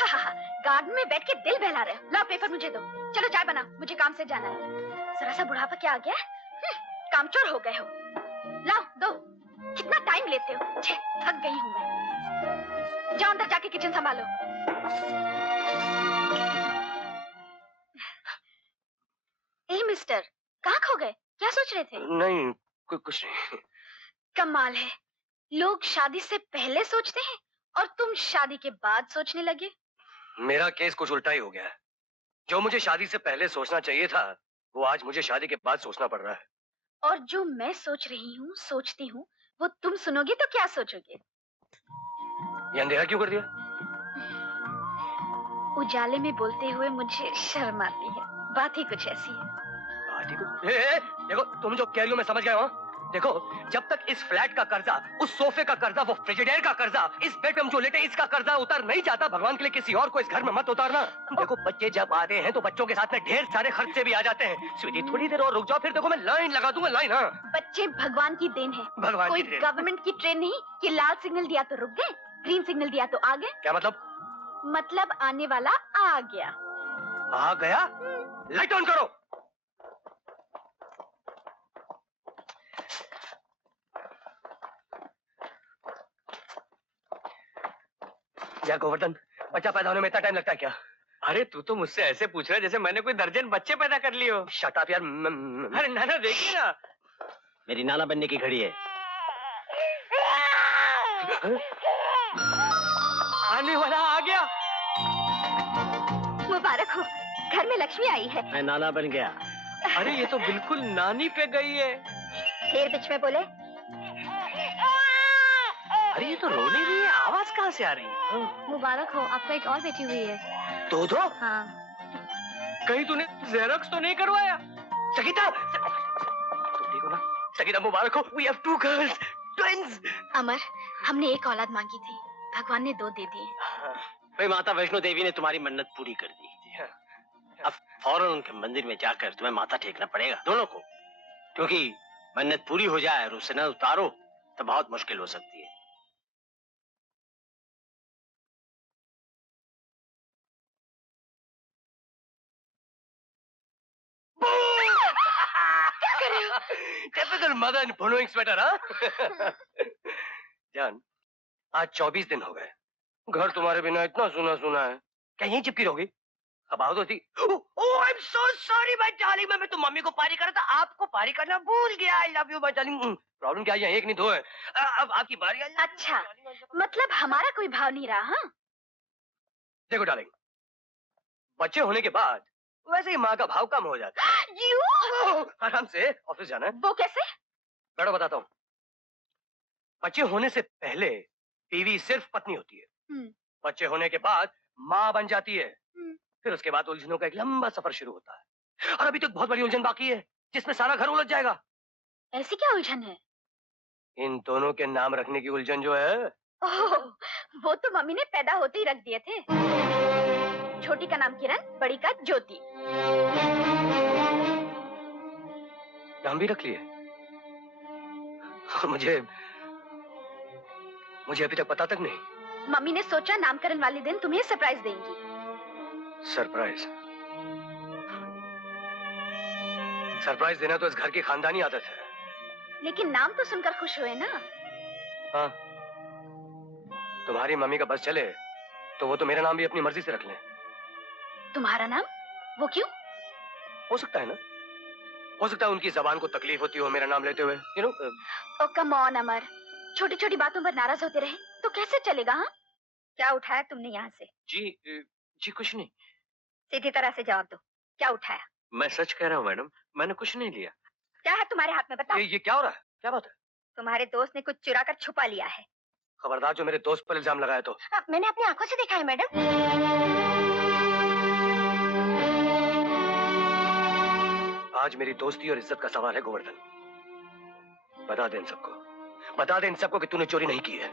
Garden में बैठ के दिल बहला रहे हो। लाओ पेपर मुझे दो। चलो चाय बना, मुझे काम से जाना है। जरा सा बुढ़ापा क्या आ गया? कामचोर हो गए हो। लाओ दो। कितना टाइम लेते हो? छे, थक गई हूँ मैं। जाओ अंदर जाके किचन संभालो। ए मिस्टर, कहाँ खो गए? क्या सोच रहे थे? नहीं, कुछ नहीं। कमाल है, लोग शादी से पहले सोचते हैं और तुम शादी के बाद सोचने लगे। मेरा केस कुछ उल्टा ही हो गया है। जो मुझे शादी से पहले सोचना चाहिए था, वो आज मुझे शादी के बाद सोचना पड़ रहा है। और जो मैं सोच रही हूँ, सोचती हूँ, वो तुम सुनोगे तो क्या सोचोगे? ये अंधेरा क्यों कर दिया? उजाले में बोलते हुए मुझे शर्म आती है। बात ही कुछ ऐसी है। देखो, तुम जो कह रही हो मैं समझ गया हूँ। देखो, जब तक इस फ्लैट का कर्जा, उस सोफे का कर्जा, वो फ्रिजिडेयर का कर्जा, इस बेड पे हम जो लेटे इसका कर्जा उतर नहीं जाता, भगवान के लिए किसी और को इस घर में मत उतारना। देखो, बच्चे जब आते हैं तो बच्चों के साथ में ढेर सारे खर्चे भी आ जाते हैं। स्वीटी, थोड़ी देर और रुक जाओ, फिर देखो मैं लाइन लगा दूंगा, लाइन। हाँ, बच्चे भगवान की देन है। भगवान कोई की देन। गवर्नमेंट की ट्रेन नहीं कि लाल सिग्नल दिया तो रुक गए, ग्रीन सिग्नल दिया तो आ गए। क्या मतलब? मतलब आने वाला आ गया। आ गया? लाइट ऑन करो। यार गोवर्धन, बच्चा पैदा होने में इतना टाइम लगता है क्या? अरे तू तो मुझसे ऐसे पूछ रहा है जैसे मैंने कोई दर्जन बच्चे पैदा कर लिए हो। शट अप यार। अरे नाना देखिए ना, मेरी नाना बनने की घड़ी है। आने वाला आ गया। मुबारक हो, घर में लक्ष्मी आई है। मैं नाना बन गया। अरे ये तो बिल्कुल नानी पे गई है। शेर बीच में बोले। अरे ये तो रोने रही है, आवाज कहाँ से आ रही है? मुबारक हो, आपको एक और बेटी हुई है। दो? हाँ। कहीं तूने जेरोक्स तो नहीं करवाया? सगीता, तुम ठीक हो ना? सगीता मुबारक हो, we have 2 girls, twins। अमर, हमने एक औलाद मांगी थी, भगवान ने 2 दे दिए। भाई, माता वैष्णो देवी ने तुम्हारी मन्नत पूरी कर दी। अब फौरन उनके मंदिर में जाकर तुम्हें माथा टेकना पड़ेगा, दोनों को, क्योंकि मन्नत पूरी हो जाए और उसे न उतारो तो बहुत मुश्किल हो सकती है। क्या कर रहे हो? Typical mother in following sweater, हाँ? जान, आज 24 दिन हो गए, घर तुम्हारे बिना इतना सुना सुना है। क्या यहीं चिपकी रहोगी? अब आओ तो थी। Oh, I am so sorry my darling, मैं तो मम्मी को पारी कर रहा था, आपको पारी करना भूल गया। I love you my darling. Problem क्या है? एक नहीं दो है। अब आपकी बारी आई। अच्छा, मतलब हमारा कोई भाव नहीं रहा, हाँ? देखो डार्लिंग, बच्चे होने के बाद वैसे ही माँ का भाव कम हो जाता है। आराम से ऑफिस जाना है। वो कैसे? बैठो, बताता हूँ। बच्चे होने से पहले बीवी सिर्फ पत्नी होती है। बच्चे होने के बाद माँ बन जाती है। फिर उसके बाद उलझनों का एक लंबा सफर शुरू होता है, और अभी तक बहुत बड़ी उलझन बाकी है जिसमें सारा घर उलझ जाएगा। ऐसी क्या उलझन है? इन दोनों के नाम रखने की उलझन जो है। ओह, वो तो मम्मी ने पैदा होते ही रख दिए थे। छोटी का नाम किरण, बड़ी का ज्योति। नाम भी रख लिए? मुझे अभी तक पता तक नहीं। मम्मी ने सोचा नामकरण वाले दिन तुम्हें सरप्राइज देंगी। सरप्राइज? सरप्राइज देना तो इस घर की खानदानी आदत है। लेकिन नाम तो सुनकर खुश हुए ना? हाँ, तुम्हारी मम्मी का बस चले तो वो तो मेरा नाम भी अपनी मर्जी से रख लें। तुम्हारा नाम? वो क्यों? हो सकता है ना, हो सकता है उनकी जबान को तकलीफ होती हो मेरा नाम लेते हुए, you know. Oh come on Amar, छोटी छोटी बातों पर नाराज होते रहे तो कैसे चलेगा? हाँ, क्या उठाया तुमने यहाँ से? जी कुछ नहीं। सीधी तरह से जवाब दो, क्या उठाया? मैं सच कह रहा हूँ मैडम, मैंने कुछ नहीं लिया। क्या है तुम्हारे हाथ में, बताओ। ये क्या हो रहा है? क्या बात है? तुम्हारे दोस्त ने कुछ चुरा कर छुपा लिया है। खबरदार जो मेरे दोस्त पर इल्जाम लगाया तो। मैंने अपनी आंखों से देखा है मैडम। आज मेरी दोस्ती और इज्जत का सवाल है गोवर्धन। बता दे इन सबको, बता दे इन सबको कि तूने चोरी नहीं की है।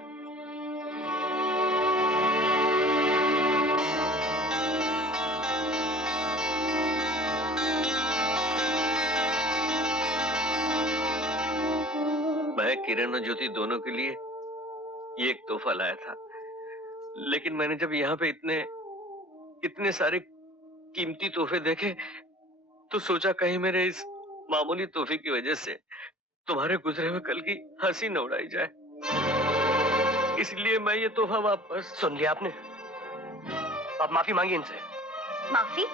मैं किरण और ज्योति दोनों के लिए ये एक तोहफा लाया था, लेकिन मैंने जब यहाँ पे इतने इतने सारे कीमती तोहफे देखे तो सोचा कहीं मेरे इस मामूली तोहफे की वजह से तुम्हारे गुजरे हुए कल की हंसी न उड़ाई जाए, इसलिए मैं ये तोहफा वापस। सुन लिया आपने? अब माफी मांगी इनसे। माफी?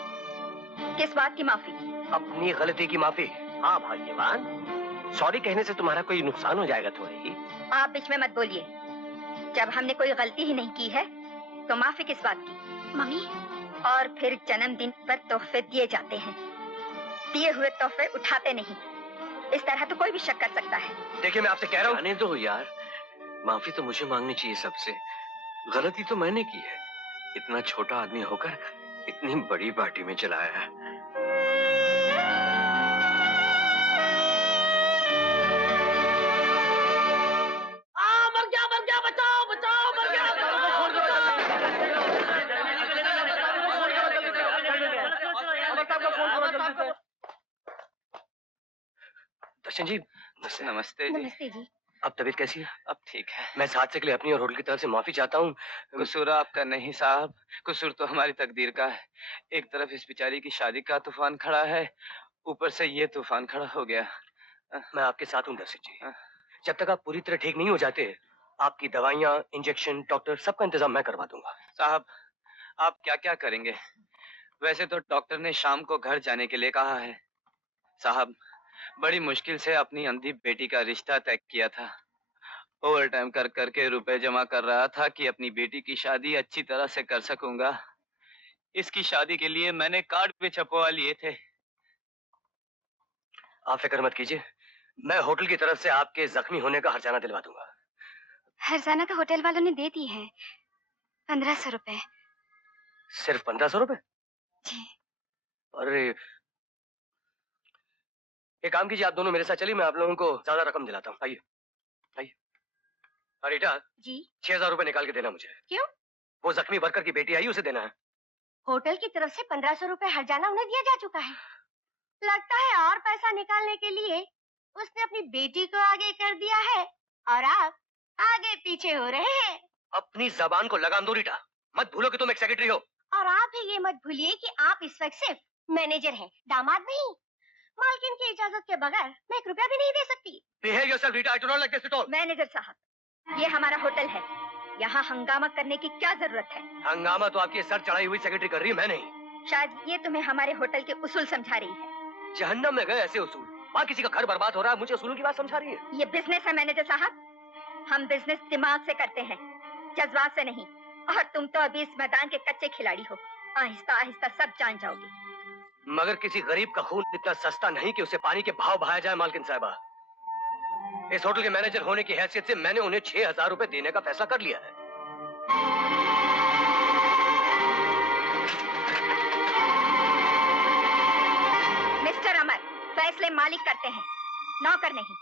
किस बात की माफी? अपनी गलती की माफी। हाँ भाग्यवान, सॉरी कहने से तुम्हारा कोई नुकसान हो जाएगा थोड़ी ही। आप बीच में मत बोलिए। जब हमने कोई गलती ही नहीं की है तो माफी किस बात की? मम्मी। और फिर जन्मदिन पर तोहफे दिए जाते हैं, दिए हुए तोहफे उठाते नहीं। इस तरह तो कोई भी शक कर सकता है। देखिए मैं आपसे कह रहा हूँ। जाने दो यार, माफी तो मुझे मांगनी चाहिए सबसे। गलती तो मैंने की है, इतना छोटा आदमी होकर इतनी बड़ी पार्टी में चला आया। मर गया, बचाओ बचाओ, मर गया, दर्शन जी नमस्ते जी। नमस्ते जी। अब तबीयत कैसी है? अब ठीक है। मैं इस हादसे के लिए अपनी और होटल की तरफ से माफी चाहता हूँ। कसूर आपका नहीं साहब, कसूर तो हमारी तकदीर का है। एक तरफ इस बेचारी की शादी का तूफान खड़ा है, ऊपर से ये तूफान खड़ा हो गया। मैं आपके साथ हूँ दर्शन जी। हाँ। जब तक आप पूरी तरह ठीक नहीं हो जाते, आपकी दवाइयाँ, इंजेक्शन, डॉक्टर सबका इंतजाम मैं करवा दूंगा। साहब, आप क्या क्या करेंगे? वैसे तो डॉक्टर ने शाम को घर जाने के लिए कहा है। साहब, बड़ी मुश्किल से अपनी अंधी बेटी का रिश्ता तय किया था। ओवर टाइम कर करके रुपए जमा कर रहा था कि अपनी बेटी की शादी अच्छी तरह से कर सकूंगा। इसकी शादी के लिए मैंने कार्ड भी छपवा लिए थे। आप फिक्र मत कीजिए, मैं होटल की तरफ से आपके जख्मी होने का हर्जाना दिलवा दूंगा। हर्जाना तो होटल वालों ने दे दी है, 1500 रुपए। सिर्फ 1500 रुपए? जी। अरे एक काम कीजिए, आप दोनों मेरे साथ चलिए, मैं आप लोगों को ज्यादा रकम दिलाता हूँ। आइए आइए। अरे रीटा जी। 6000 रुपए निकाल के देना मुझे। क्यों? वो जख्मी वर्कर की बेटी आई, उसे देना है। होटल की तरफ से 1500 रुपए हर्जाना उन्हें दिया जा चुका है। लगता है और पैसा निकालने के लिए उसने अपनी बेटी को आगे कर दिया है और आप आगे पीछे हो रहे हैं। अपनी जबान को लगाम दो रीटा, मत भूलो कि तुम एक सेक्रेटरी हो। और आप भी ये मत भूलिए कि आप इस वक्त सिर्फ मैनेजर हैं, दामाद नहीं। मालकिन की इजाजत के बगैर मैं 1 रुपया भी नहीं दे सकती। Behave yourself, Rita. I do not like this at all. Manager साहब, ये हमारा होटल है, यहाँ हंगामा करने की क्या जरूरत है? हंगामा तो आपकी सर चढ़ाई हुई सेक्रेटरी कर रही है, मैं नहीं। शायद ये तुम्हें हमारे होटल के उसूल समझा रही है। जहन्नम में गए ऐसे उसूल। वहाँ किसी का घर बर्बाद हो रहा है, मुझे उसूलों की बात समझा रही है। ये बिजनेस है मैनेजर साहब, हम बिजनेस दिमाग से करते हैं, जज्बात से नहीं। और तुम तो अभी इस मैदान के कच्चे खिलाड़ी हो, आहिस्ता आहिस्ता सब जान जाओगे। मगर किसी गरीब का खून इतना सस्ता नहीं कि उसे पानी के भाव बहाया जाए। मालकिन साहबा, इस होटल के मैनेजर होने की हैसियत से मैंने उन्हें 6000 रुपए देने का फैसला कर लिया है। मिस्टर अमर, फैसले मालिक करते हैं, नौकर नहीं।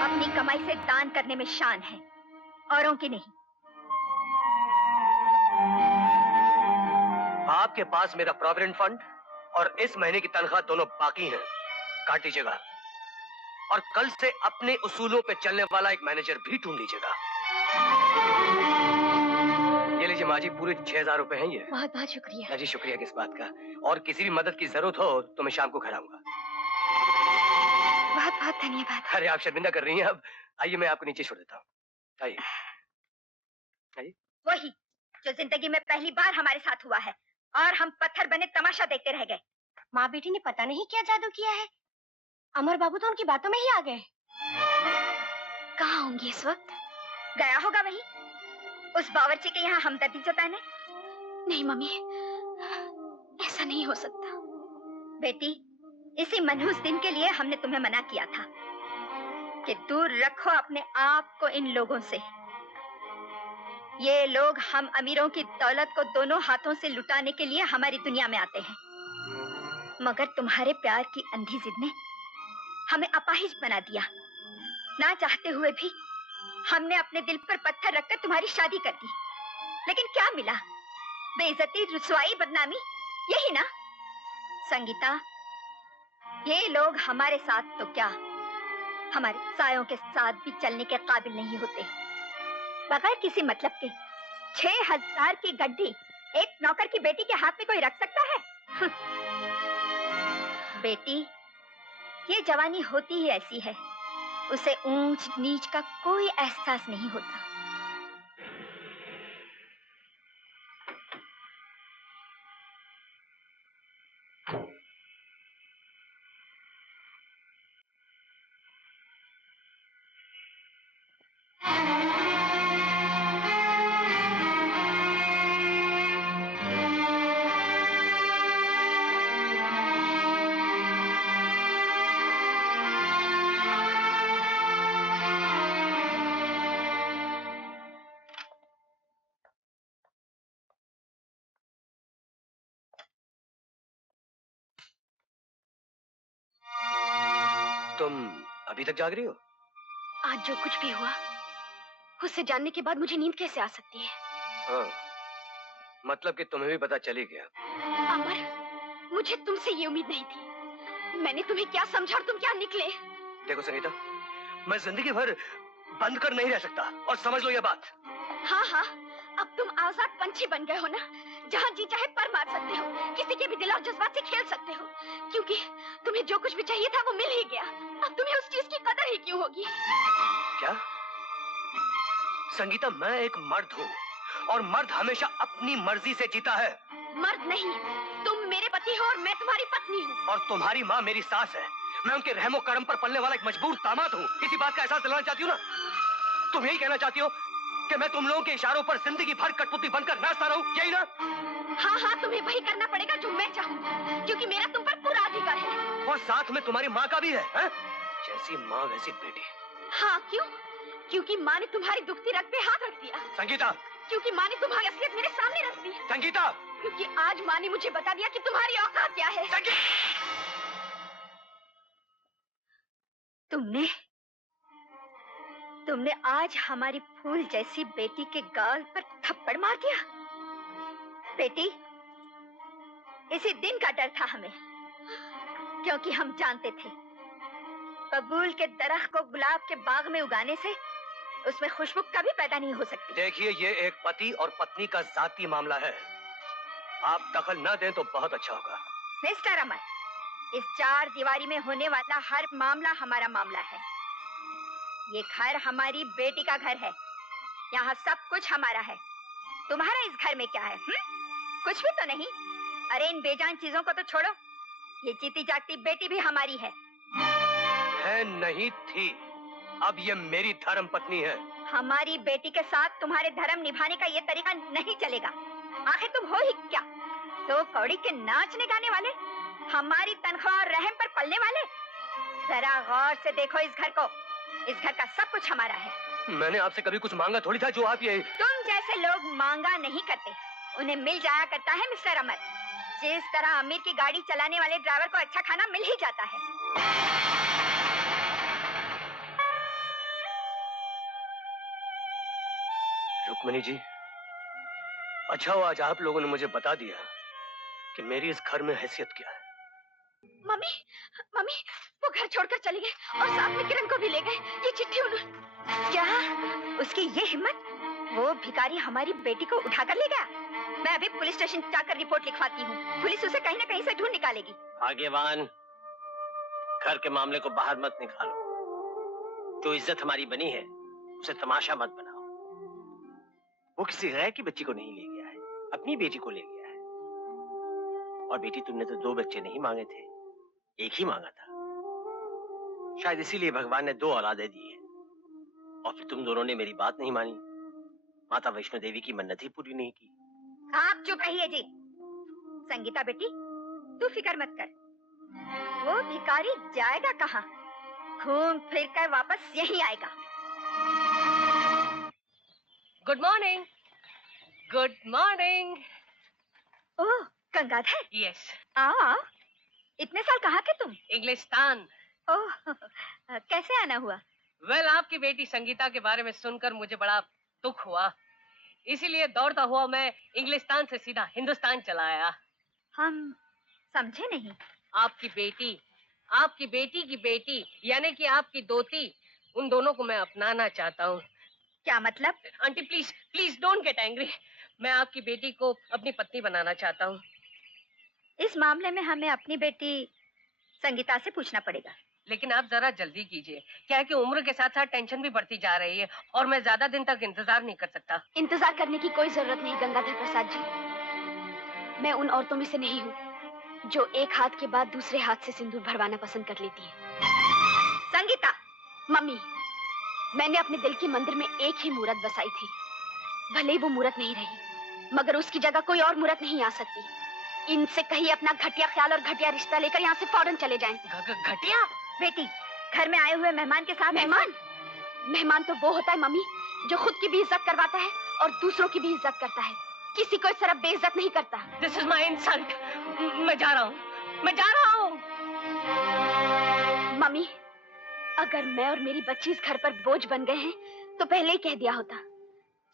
अपनी कमाई से दान करने में शान है, औरों की नहीं। आपके पास मेरा प्रोविडेंट फंड और इस महीने की तनख्वाह दोनों बाकी हैं, काट लीजिएगा। और कल से अपने उसूलों पे चलने वाला एक मैनेजर भी ढूंढ लीजिएगा। ये लीजिए माँ जी, पूरे 6000 रुपए हैं ये। बहुत बहुत शुक्रिया। जी शुक्रिया किस बात का। और किसी भी मदद की जरूरत हो तो मैं शाम को घर आऊंगा। बहुत बहुत धन्यवाद। अरे आप शर्मिंदा कर रही हैं। अब आइए, मैं आपको नीचे छोड़ देता हूँ। आइए आइए। वही जो जिंदगी में पहली बार हमारे साथ हुआ है, और हम पत्थर बने तमाशा देखते रह गए। माँ बेटी ने पता नहीं क्या जादू किया है, अमर बाबू तो उनकी बातों में ही आ गए। कहाँ होंगे इस वक्त? गया होगा वही, उस बावर्ची के यहाँ हमदर्दी जताने। नहीं मम्मी, ऐसा नहीं हो सकता। बेटी, इसी मनहूस दिन के लिए हमने तुम्हें मना किया था कि दूर रखो अपने आप को इन लोगों से। ये लोग हम अमीरों की दौलत को दोनों हाथों से लुटाने के लिए हमारी दुनिया में आते हैं, मगर तुम्हारे प्यार की अंधी जिद ने हमें अपाहिज बना दिया। ना चाहते हुए भी हमने अपने दिल पर पत्थर रखकर तुम्हारी शादी कर दी, लेकिन क्या मिला? बेइज्जती, रुसवाई, बदनामी, यही ना? संगीता, ये लोग हमारे साथ तो क्या, हमारे सायों के साथ भी चलने के काबिल नहीं होते। बगैर किसी मतलब के 6000 की गड्डी एक नौकर की बेटी के हाथ में कोई रख सकता है? बेटी, ये जवानी होती ही ऐसी है, उसे ऊंच नीच का कोई एहसास नहीं होता। तुम अभी तक जाग रही हो? आज जो कुछ भी हुआ, उससे जानने के बाद मुझे नींद कैसे आ सकती है? हाँ, मतलब कि तुम्हें भी पता चली गया। अमर, मुझे तुमसे ये उम्मीद नहीं थी। मैंने तुम्हें क्या समझा और तुम क्या निकले? देखो संगीता, मैं जिंदगी भर बंद कर नहीं रह सकता, और समझ लो ये बात। हाँ हाँ, अब तुम आजाद पंछी बन गए हो ना, जहाँ जी चाहे पर मार सकते हो, किसी के भी दिल और जज्बात से खेल सकते हो, क्योंकि तुम्हें जो कुछ भी चाहिए था वो मिल ही गया। अब तुम्हें उस चीज की कदर ही क्यों होगी? क्या संगीता, मैं एक मर्द हूँ, और मर्द हमेशा अपनी मर्जी से जीता है। मर्द नहीं, तुम मेरे पति हो और मैं तुम्हारी पत्नी हूँ। और तुम्हारी माँ मेरी सास है। मैं उनके रहमो करम पर पलने वाला एक मजबूर दामाद हूँ। इसी बात का एहसास दिलाना चाहती हूँ ना? तुम यही कहना चाहती हो कि मैं तुम लोगों के इशारों पर जिंदगी भर कठपुतली बनकर नाचता रहूं, यही ना? हाँ हाँ, तुम्हें वही करना पड़ेगा जो मैं चाहूँ, क्योंकि मेरा तुम पर पूरा अधिकार है। और साथ में तुम्हारी माँ का भी है? जैसी माँ वैसी बेटी। हाँ, क्यों? क्योंकि माँ ने तुम्हारी दुखती रग पे हाथ रख दिया। संगीता! क्योंकि माँ ने तुम्हारी असलियत मेरे सामने रख दी। संगीता! क्योंकि आज माँ ने मुझे बता दिया कि तुम्हारी औकात क्या है। तुमने आज हमारी फूल जैसी बेटी के गाल पर थप्पड़ मार दिया। बेटी, इसी दिन का डर था हमें, क्योंकि हम जानते थे बबूल के दरख्त को गुलाब के बाग में उगाने से उसमें खुशबू कभी पैदा नहीं हो सकती। देखिए, ये एक पति और पत्नी का जाती मामला है। आप दखल न दें तो बहुत अच्छा होगा। मिस्टर अमर, इस चार दीवारी में होने वाला हर मामला हमारा मामला है। ये घर हमारी बेटी का घर है, यहाँ सब कुछ हमारा है। तुम्हारा इस घर में क्या है? कुछ भी तो नहीं। अरे इन बेजान चीजों को तो छोड़ो, ये जीती जागती बेटी भी हमारी है। नहीं थी, अब ये मेरी धर्म पत्नी है। हमारी बेटी के साथ तुम्हारे धर्म निभाने का ये तरीका नहीं चलेगा। आखिर तुम हो ही क्या? तो कौड़ी के नाचने गाने वाले, हमारी तनख्वाह और रहम पर पलने वाले। जरा गौर से देखो इस घर को, इस घर का सब कुछ हमारा है। मैंने आपसे कभी कुछ मांगा थोड़ी था जो आप ये... तुम जैसे लोग मांगा नहीं करते, उन्हें मिल जाया करता है मिस्टर अमर। जिस तरह अमीर की गाड़ी चलाने वाले ड्राइवर को अच्छा खाना मिल ही जाता है। रुक्मिणी जी, अच्छा हुआ आज आप लोगों ने मुझे बता दिया कि मेरी इस घर में हैसियत क्या है। मम्मी, मम्मी, वो घर छोड़कर चली गई और साथ में किरण को भी ले गए। ये चिट्ठी उन्होंने... क्या? उसकी ये हिम्मत? वो भिखारी हमारी बेटी को उठाकर ले गया। मैं अभी पुलिस स्टेशन जाकर रिपोर्ट लिखवाती हूँ। पुलिस उसे कहीं न कहीं से ढूंढ निकालेगी। आगेवान, घर के मामले को बाहर मत निकालो। जो इज्जत हमारी बनी है उसे तमाशा मत बनाओ। वो किसी गैर की बच्ची को नहीं ले गया है, अपनी बेटी को ले गया है। और बेटी, तुमने तो 2 बच्चे नहीं मांगे थे, एक ही मांगा था। शायद इसीलिए भगवान ने 2 औलादें दी है। और फिर तुम दोनों ने मेरी बात नहीं मानी, माता वैष्णो देवी की मन्नत ही पूरी नहीं की। आप चुप रहिए जी। संगीता बेटी, तू फिक्र मत कर, वो भिखारी जाएगा कहाँ? घूम फिर कर वापस यहीं आएगा। Good morning. Good morning. Oh Gangadhar, yes. आओ। इतने साल कहाँ थे तुम? इंग्लिस्तान। ओह, कैसे आना हुआ? वेल, आपकी बेटी संगीता के बारे में सुनकर मुझे बड़ा दुख हुआ, इसीलिए दौड़ता हुआ मैं इंग्लिस्तान से सीधा हिंदुस्तान चला आया। हम समझे नहीं। आपकी बेटी की बेटी यानी कि आपकी दोती, उन दोनों को मैं अपनाना चाहता हूँ। क्या मतलब? Aunty please please don't get angry. मैं आपकी बेटी को अपनी पत्नी बनाना चाहता हूँ। इस मामले में हमें अपनी बेटी संगीता से पूछना पड़ेगा। लेकिन आप जरा जल्दी कीजिए, क्या है कि उम्र के साथ साथ टेंशन भी बढ़ती जा रही है और मैं ज्यादा दिन तक इंतजार नहीं कर सकता। इंतजार करने की कोई जरूरत नहीं गंगाधर प्रसाद जी। मैं उन औरतों में से नहीं हूँ जो एक हाथ के बाद दूसरे हाथ से सिंदूर भरवाना पसंद कर लेती है। संगीता, मम्मी, मैंने अपने दिल के मंदिर में एक ही मूरत बसाई थी। भले ही वो मूरत नहीं रही, मगर उसकी जगह कोई और मूरत नहीं आ सकती। इनसे कहीं अपना घटिया ख्याल और घटिया रिश्ता लेकर यहाँ से फौरन चले जाएं। घटिया? बेटी, घर में आए हुए मेहमान के साथ मेहमान तो वो होता है मम्मी जो खुद की भी इज्जत करवाता है और दूसरों की भी इज्जत करता है, किसी को इस तरह बेइज्जत नहीं करता। This is my insult. मैं जा रहा हूँ। मम्मी, अगर मैं और मेरी बच्ची इस घर पर बोझ बन गए हैं तो पहले ही कह दिया होता।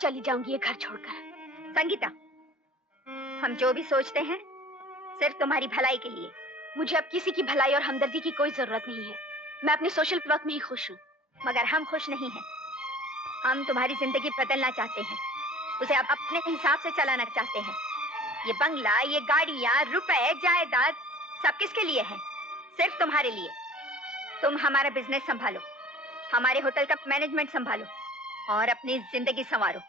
चली जाऊंगी ये घर छोड़कर। संगीता, हम जो भी सोचते हैं सिर्फ तुम्हारी भलाई के लिए। मुझे अब किसी की भलाई और हमदर्दी की कोई जरूरत नहीं है। मैं अपने सोशल वर्क में ही खुश हूँ। मगर हम खुश नहीं हैं। हम तुम्हारी जिंदगी बदलना चाहते हैं, उसे आप अपने हिसाब से चलाना चाहते हैं। ये बंगला, ये गाड़ियाँ, रुपए, जायदाद सब किसके लिए है? सिर्फ तुम्हारे लिए। तुम हमारा बिजनेस संभालो, हमारे होटल का मैनेजमेंट संभालो और अपनी जिंदगी संवारो।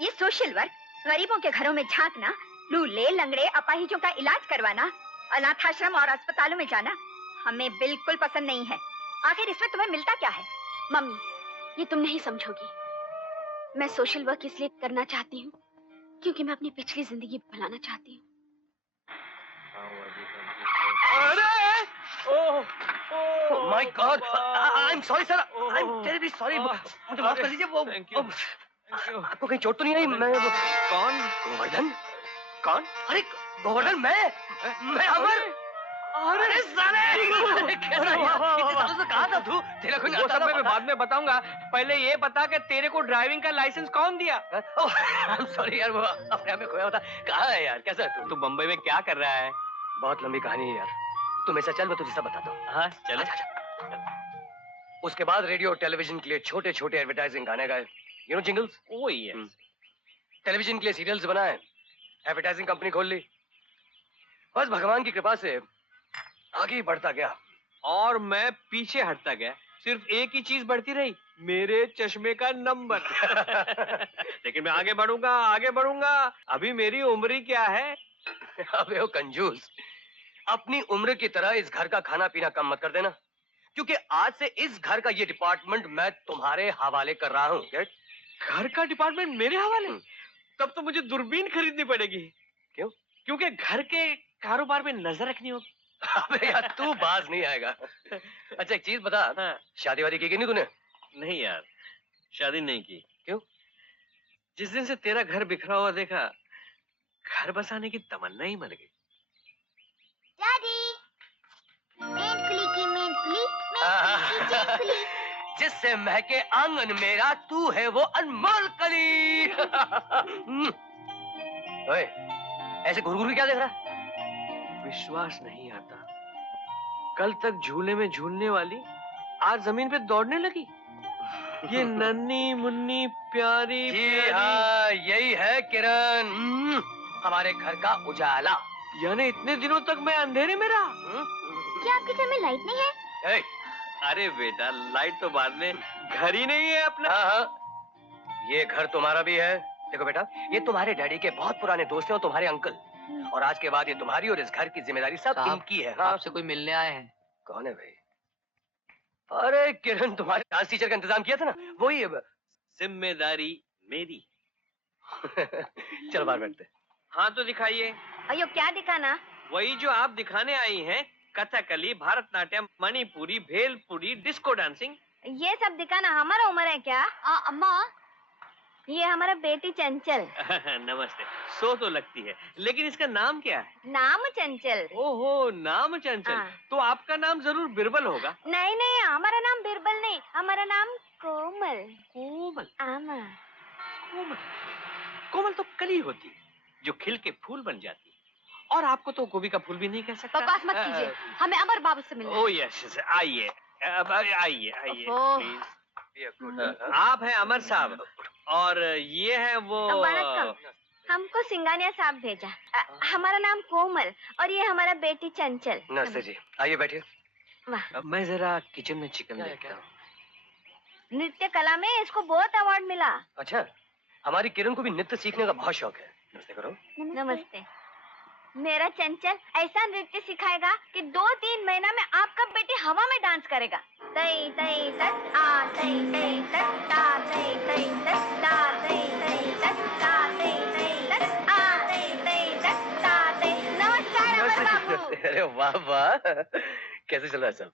ये सोशल वर्क, गरीबों के घरों में झांकना, लूले लंगड़े अपाहिजों का इलाज करवाना, अनाथाश्रम और अस्पतालों में जाना हमें बिल्कुल पसंद नहीं है। आखिर इसमें तुम्हें मिलता क्या है? मम्मी, ये तुम नहीं समझोगी। मैं सोशल वर्क इसलिए करना चाहती हूँ क्योंकि मैं अपनी पिछली जिंदगी भुलाना चाहती हूँ। Oh my God! I'm sorry sir. I'm terribly sorry. मुझे माफ कर दीजिए। वो आपको कहीं चोट तो नहीं आई? मैं कौन? गोवर्धन? कौन? अरे गोवर्धन, मैं अमर। अरे साले! कहाँ था तू? तेरा कोई वो सब मैं बाद में बताऊंगा। पहले ये बता कि तेरे को ड्राइविंग का लाइसेंस कौन दिया? I'm sorry यार, वो अपने आप में खोया होता। कहाँ है यार? कैसा है तू? तू बम्बई में क्या कर रहा है? बहुत लंबी कहानी है यार। तुम ऐसा चल, मैं तुझे सब बताता हूँ। हाँ चलो। उसके बाद रेडियो और टेलीविजन के लिए छोटे छोटे एडवर्टाइजिंग गाने गाए, यू नो जिंगल्स। वो ही है। टेलीविजन के लिए सीरियल्स बनाए, एडवर्टाइजिंग कंपनी खोल ली। बस भगवान की कृपा से आगे ही बढ़ता गया और मैं पीछे हटता गया। सिर्फ एक ही चीज बढ़ती रही, मेरे चश्मे का नंबर। लेकिन मैं आगे बढ़ूंगा। अभी मेरी उम्र ही क्या है? अबे ओ कंजूस, अपनी उम्र की तरह इस घर का खाना पीना कम मत कर देना, क्योंकि आज से इस घर का ये डिपार्टमेंट मैं तुम्हारे हवाले कर रहा हूँ। घर का डिपार्टमेंट मेरे हवाले? तब तो मुझे दूरबीन खरीदनी पड़ेगी। क्यों? क्योंकि घर के कारोबार में नजर रखनी होगी। अबे यार, तू बाज नहीं आएगा। अच्छा एक चीज बता, हाँ। शादी वादी की कि नहीं तूने? नहीं यार, शादी नहीं की। क्यों? जिस दिन से तेरा घर बिखरा हुआ देखा, घर बसाने की तमन्ना ही मर गई। डैडी, मेन जिससे महके आंगन मेरा, तू है वो अनमोल कली। ओए, ऐसे घुर क्या देख रहा है? विश्वास नहीं आता, कल तक झूले में झूलने वाली आज जमीन पे दौड़ने लगी। ये नन्ही मुन्नी प्यारी जी प्यारी। हाँ, यही है किरण, हमारे घर का उजाला। यानी इतने दिनों तक मैं अंधेरे में रहा। क्या आपके घर में लाइट नहीं है? ए, अरे बेटा, लाइट तो बाद में, घर ही नहीं है अपना। हाँ हाँ, ये घर तुम्हारा भी है। देखो बेटा, ये तुम्हारे डैडी के बहुत पुराने दोस्त हैं और तुम्हारे अंकल, और आज के बाद ये तुम्हारी और इस घर की जिम्मेदारी सब इनकी है। हाँ? आपसे कोई मिलने आए हैं? कौन है भाई? अरे किरण, तुम्हारे डांस टीचर का इंतजाम किया था ना, वही है। जिम्मेदारी मेरी। चलो बाहर बैठते। हाँ तो दिखाइए। अयो, क्या दिखाना? वही जो आप दिखाने आई हैं, कथकली, भरतनाट्यम, मणिपुरी, भेलपुरी, डिस्को डांसिंग। ये सब दिखाना हमारा उम्र है क्या? अम्मा, ये हमारा बेटी चंचल। नमस्ते। सो तो लगती है, लेकिन इसका नाम क्या है? नाम चंचल। ओहो, नाम चंचल। हाँ। तो आपका नाम जरूर बिरबल होगा। नहीं नहीं, हमारा नाम बिरबल नहीं, हमारा नाम कोमल। कोमल? आमा। कोमल? कोमल तो कली होती है, जो खिल के फूल बन जाती है। और आपको तो गोभी का फूल भी नहीं कह सकता। बकवास मत कीजिए, हमें अमर बाबू से मिलना है। ओह यस, आइए। अब आइए ओहो। प्लीज। आप हैं अमर साहब। और ये है वो वणक्कम। हमको सिंगानिया साहब भेजा। हमारा नाम कोमल और ये हमारा बेटी चंचल। नमस्ते जी, आइए बैठिए। वाह, मैं जरा किचन में चिकन देखता हूँ। नृत्य कला में इसको बहुत अवार्ड मिला। अच्छा, हमारी किरण को भी नृत्य सीखने का बहुत शौक है। नमस्ते करो। नमस्ते। मेरा चंचल ऐसा नृत्य सिखाएगा कि 2-3 महीना में आपका बेटी हवा में डांस करेगा। तई तई तत आ तई तई तत ता तई तई तत ता तई तई तत ता तई तई तत आ तई तई तत ता तई। नमस्कार अमर बाबू। अरे वाह वाह, कैसे चल रहा है सब?